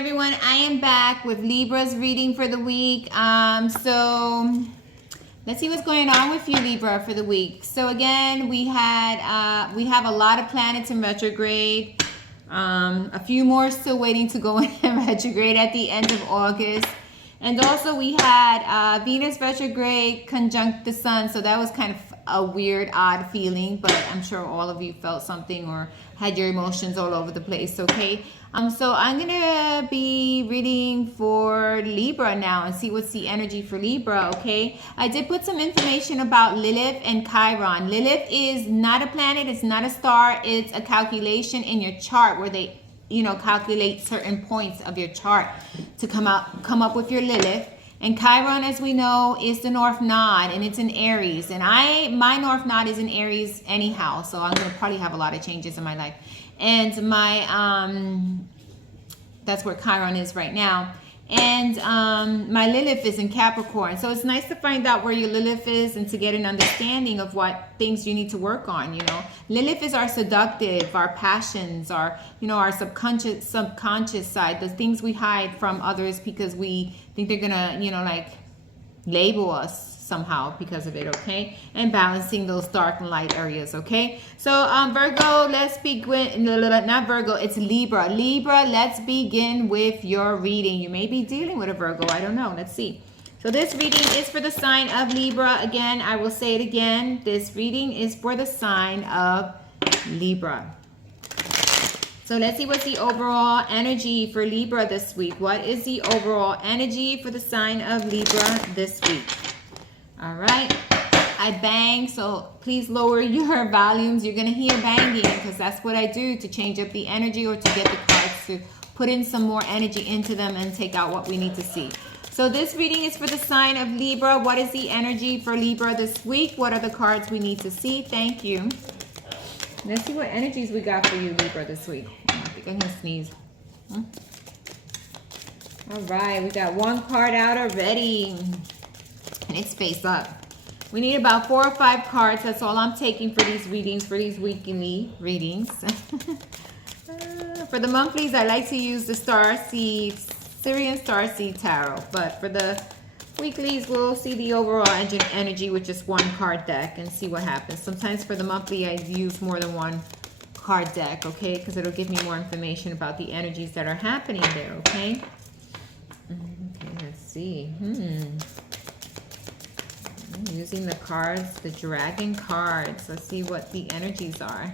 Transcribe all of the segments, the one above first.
everyone, I am back with Libra's reading for the week. So let's see what's going on with you, Libra, for the week. So again, we have a lot of planets in retrograde. A few more still waiting to go in retrograde at the end of August. And also we had Venus retrograde conjunct the sun. So that was kind of a weird, odd feeling, but I'm sure all of you felt something or had your emotions all over the place, okay? So I'm gonna be reading for Libra now and see what's the energy for Libra, okay? I did put some information about Lilith and Chiron. Lilith is not a planet, it's not a star, it's a calculation in your chart where they, calculate certain points of your chart to come up with your Lilith. And Chiron, as we know, is the North Node, and it's in Aries. And my North Node is in Aries anyhow, so I'm gonna probably have a lot of changes in my life. And my that's where Chiron is right now. And my Lilith is in Capricorn. So it's nice to find out where your Lilith is and to get an understanding of what things you need to work on, Lilith is our seductive, our passions, our subconscious side, the things we hide from others because we think they're gonna, label us somehow because of it, okay? And balancing those dark and light areas, okay? So Virgo, let's begin. Not Virgo, it's Libra. Libra, let's begin with your reading. You may be dealing with a Virgo, I don't know. Let's see. So this reading is for the sign of Libra. Again, I will say it again. This reading is for the sign of Libra. So let's see what's the overall energy for Libra this week. What is the overall energy for the sign of Libra this week? All right, I bang, so please lower your volumes. You're gonna hear banging because that's what I do to change up the energy or to get the cards to put in some more energy into them and take out what we need to see. So this reading is for the sign of Libra. What is the energy for Libra this week? What are the cards we need to see? Thank you. Let's see what energies we got for you, Libra, this week. I think I'm gonna sneeze. All right, we got one card out already. And it's face up. We need about 4 or 5 cards. That's all I'm taking for these readings, for these weekly readings. For the monthlies, I like to use the Starseed, Syrian Starseed Tarot. But for the weeklies, we'll see the overall energy with just one card deck and see what happens. Sometimes for the monthly, I use more than one card deck, okay? Because it'll give me more information about the energies that are happening there, okay? Okay, let's see. Using the cards, the dragon cards. Let's see what the energies are.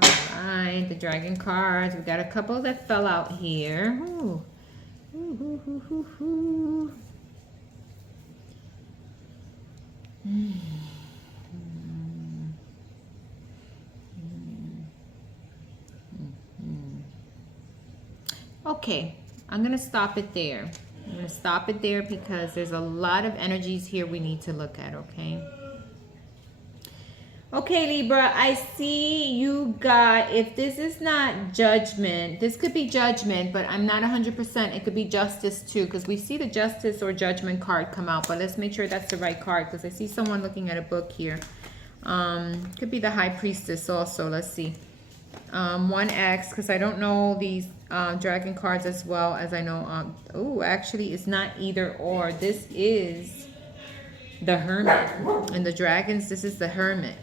All right, the dragon cards. We got a couple that fell out here. Ooh. Okay. I'm going to stop it there. I'm going to stop it there because there's a lot of energies here we need to look at, okay? Okay, Libra, I see you got, if this is not judgment, this could be judgment, but I'm not 100%. It could be justice too, because we see the justice or judgment card come out, but let's make sure that's the right card because I see someone looking at a book here. Could be the High Priestess also. Let's see. 1X, because I don't know these dragon cards as well as I know. Oh, actually, it's not either or. This is the Hermit. And the dragons, this is the Hermit.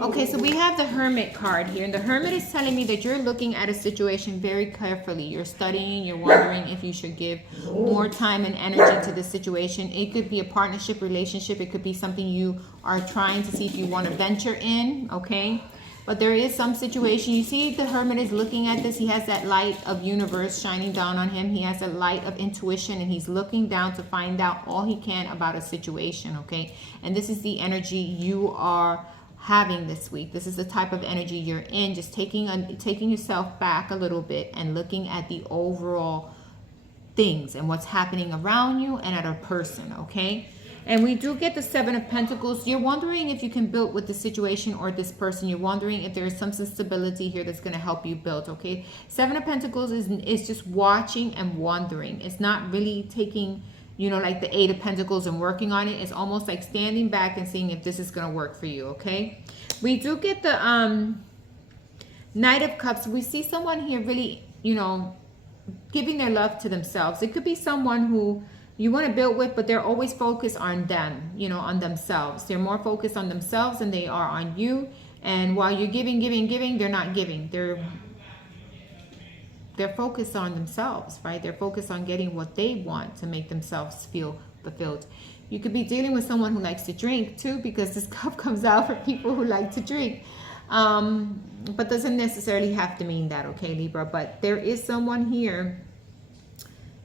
Okay, so we have the Hermit card here. And the Hermit is telling me that you're looking at a situation very carefully. You're studying, you're wondering if you should give more time and energy to this situation. It could be a partnership, relationship. It could be something you are trying to see if you want to venture in, okay? But there is some situation. You see the Hermit is looking at this. He has that light of universe shining down on him. He has a light of intuition and he's looking down to find out all he can about a situation, okay? And this is the energy you are having this week. This is the type of energy you're in. Just taking yourself back a little bit and looking at the overall things and what's happening around you and at a person, okay? And we do get the 7 of Pentacles. You're wondering if you can build with the situation or this person. You're wondering if there is some stability here that's going to help you build, okay? 7 of Pentacles is just watching and wondering. It's not really taking you know, like the Eight of Pentacles and working on it. It's almost like standing back and seeing if this is going to work for you, okay? We do get the Knight of Cups. We see someone here really, you know, giving their love to themselves. It could be someone who you want to build with, but they're always focused on them, you know, on themselves. They're more focused on themselves than they are on you. And while you're giving, they're not giving. They're focused on themselves, right? They're focused on getting what they want to make themselves feel fulfilled. You could be dealing with someone who likes to drink too, because this cup comes out for people who like to drink. But doesn't necessarily have to mean that, okay, Libra? But there is someone here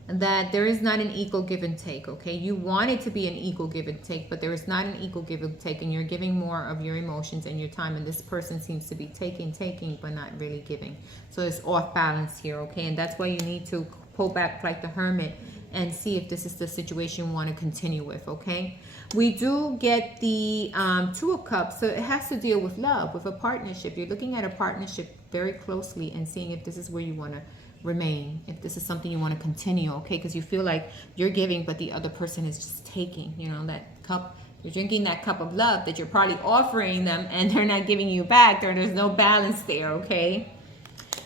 that there is not an equal give and take, okay? You want it to be an equal give and take, but there is not an equal give and take, and you're giving more of your emotions and your time, and this person seems to be taking, but not really giving. So it's off balance here, okay? And that's why you need to pull back like the Hermit and see if this is the situation you want to continue with, okay? We do get the Two of Cups, so it has to deal with love, with a partnership. You're looking at a partnership very closely and seeing if this is where you want to remain, if this is something you want to continue, okay? Because you feel like you're giving, but the other person is just taking, you know, that cup. You're drinking that cup of love that you're probably offering them, and they're not giving you back. There's no balance there, okay?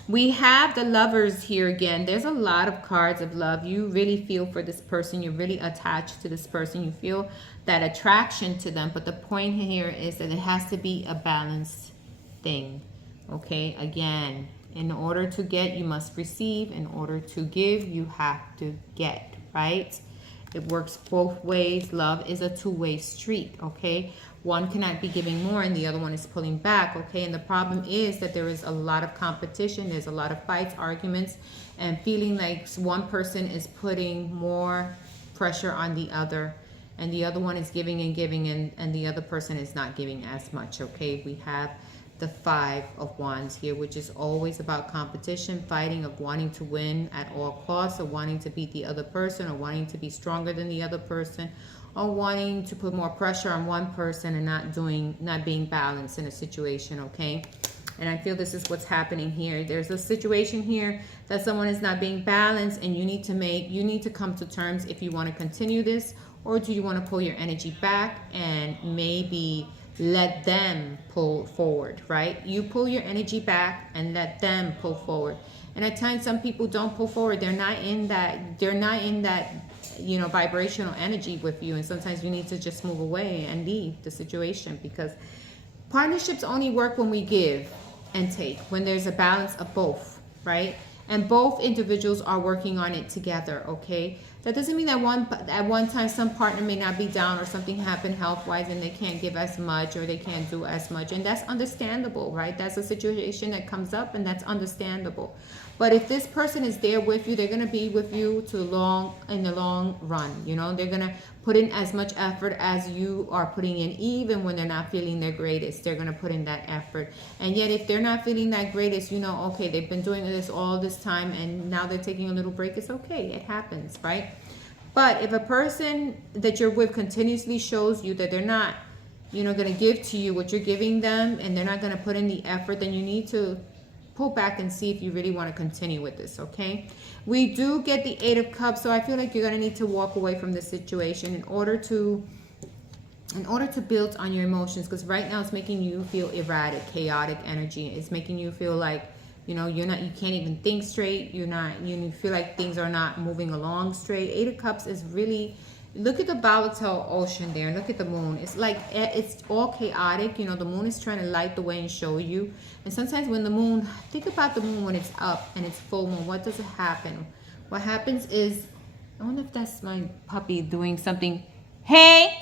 We have the Lovers here again. There's a lot of cards of love. You really feel for this person. You're really attached to this person. You feel that attraction to them. But the point here is that it has to be a balanced thing. Okay, again, in order to get, you must receive. In order to give, you have to get, right? It works both ways. Love is a two-way street, okay? One cannot be giving more and the other one is pulling back, okay? And the problem is that there is a lot of competition. There's a lot of fights, arguments, and feeling like one person is putting more pressure on the other, and the other one is giving and giving, and the other person is not giving as much, okay? We have the Five of Wands here, which is always about competition, fighting, of wanting to win at all costs, or wanting to beat the other person, or wanting to be stronger than the other person, or wanting to put more pressure on one person and not being balanced in a situation, okay? And I feel this is what's happening here. There's a situation here that someone is not being balanced, and you need to come to terms if you want to continue this, or do you want to pull your energy back and maybe let them pull forward, right? You pull your energy back and let them pull forward. And at times some people don't pull forward. They're not in that, you know, vibrational energy with you. And sometimes you need to just move away and leave the situation, because partnerships only work when we give and take, when there's a balance of both, right? And both individuals are working on it together, okay? That doesn't mean that at one time some partner may not be down, or something happened health-wise and they can't give as much, or they can't do as much. And that's understandable, right? That's a situation that comes up, and that's understandable. But if this person is there with you, they're going to be with you in the long run. You know, they're going to put in as much effort as you are putting in, even when they're not feeling their greatest. They're going to put in that effort. And yet, if they're not feeling that greatest, you know, okay, they've been doing this all this time, and now they're taking a little break. It's okay. It happens, right? But if a person that you're with continuously shows you that they're not, you know, going to give to you what you're giving them, and they're not going to put in the effort, then you need to pull back and see if you really want to continue with this, okay? We do get the Eight of Cups, so I feel like you're going to need to walk away from this situation in order to build on your emotions, because right now it's making you feel erratic, chaotic energy. It's making you feel like, you know, you can't even think straight. You feel like things are not moving along straight. Eight of Cups is really, look at the volatile ocean there, and look at the moon. It's like, it's all chaotic. You know, the moon is trying to light the way and show you. And sometimes when the moon, think about the moon when it's up and it's full moon, what does it happen? What happens is, I wonder if that's my puppy doing something. Hey!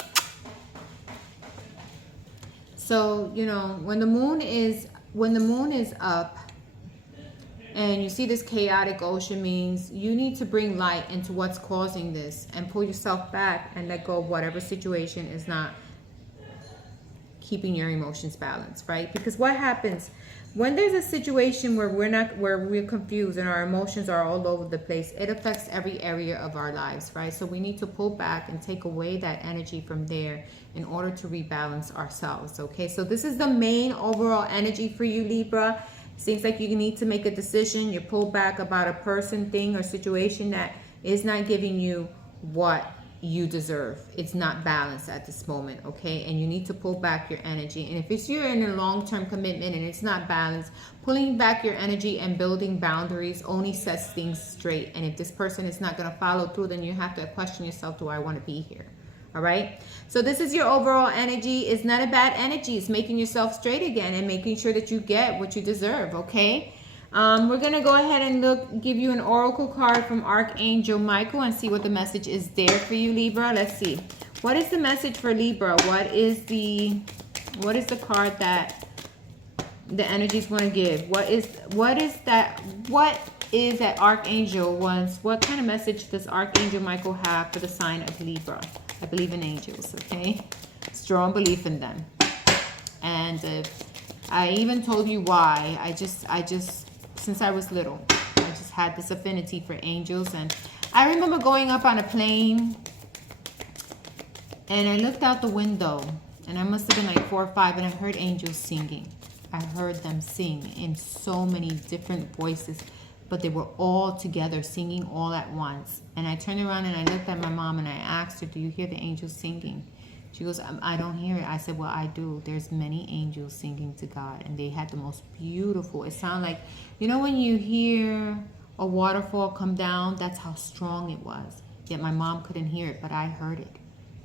So, you know, when the moon is up, and you see this chaotic ocean, means you need to bring light into what's causing this and pull yourself back and let go of whatever situation is not keeping your emotions balanced, right? Because what happens when there's a situation where we're confused and our emotions are all over the place, it affects every area of our lives, right? So we need to pull back and take away that energy from there in order to rebalance ourselves, okay? So this is the main overall energy for you, Libra. Seems like you need to make a decision. You pull back about a person, thing, or situation that is not giving you what you deserve. It's not balanced at this moment, okay? And you need to pull back your energy. And if you're in a long-term commitment and it's not balanced, pulling back your energy and building boundaries only sets things straight. And if this person is not going to follow through, then you have to question yourself, do I want to be here? All right. So this is your overall energy. It's not a bad energy. It's making yourself straight again and making sure that you get what you deserve. Okay. We're going to go ahead and give you an oracle card from Archangel Michael and see what the message is there for you, Libra. Let's see. What is the message for Libra? What is the card that the energies want to give? What is that Archangel wants? What kind of message does Archangel Michael have for the sign of Libra? I believe in angels, okay? Strong belief in them. And I even told you why. I just, since I was little, I just had this affinity for angels. And I remember going up on a plane and I looked out the window and I must have been like 4 or 5 and I heard angels singing. I heard them sing in so many different voices, but they were all together singing all at once. And I turned around and I looked at my mom and I asked her, do you hear the angels singing? She goes, I don't hear it. I said, well, I do. There's many angels singing to God. And they had the most beautiful, it sounded like, you know when you hear a waterfall come down, that's how strong it was. Yet my mom couldn't hear it, but I heard it.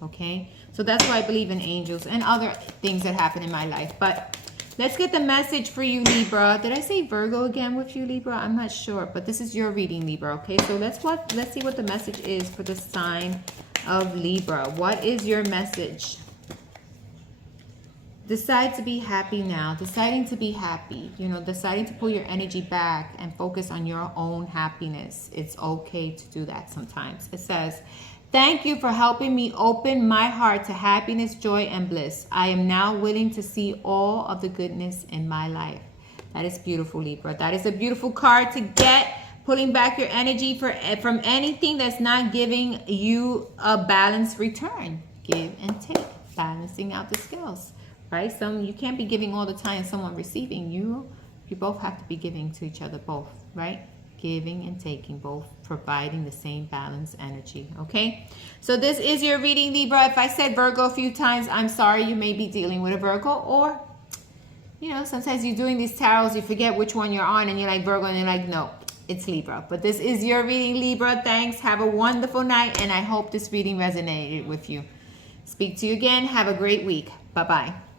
Okay? So that's why I believe in angels and other things that happen in my life. But let's get the message for you, Libra. Did I say Virgo again with you, Libra? I'm not sure, but this is your reading, Libra. Okay, so let's see what the message is for the sign of Libra. What is your message? Decide to be happy now. Deciding to be happy. You know, deciding to pull your energy back and focus on your own happiness. It's okay to do that sometimes. It says, thank you for helping me open my heart to happiness, joy, and bliss. I am now willing to see all of the goodness in my life. That is beautiful, Libra. That is a beautiful card to get. Pulling back your energy from anything that's not giving you a balanced return. Give and take. Balancing out the scales. Right? You can't be giving all the time, someone receiving. You both have to be giving to each other, both. Right? Giving and taking, both providing the same balanced energy. Okay, so this is your reading, Libra. If I said Virgo a few times, I'm sorry. You may be dealing with a Virgo, or you know, sometimes you're doing these tarots, you forget which one you're on and you're like Virgo and you're like, no, it's Libra. But this is your reading, Libra. Thanks. Have a wonderful night, and I hope this reading resonated with you. Speak to you again. Have a great week. Bye-bye.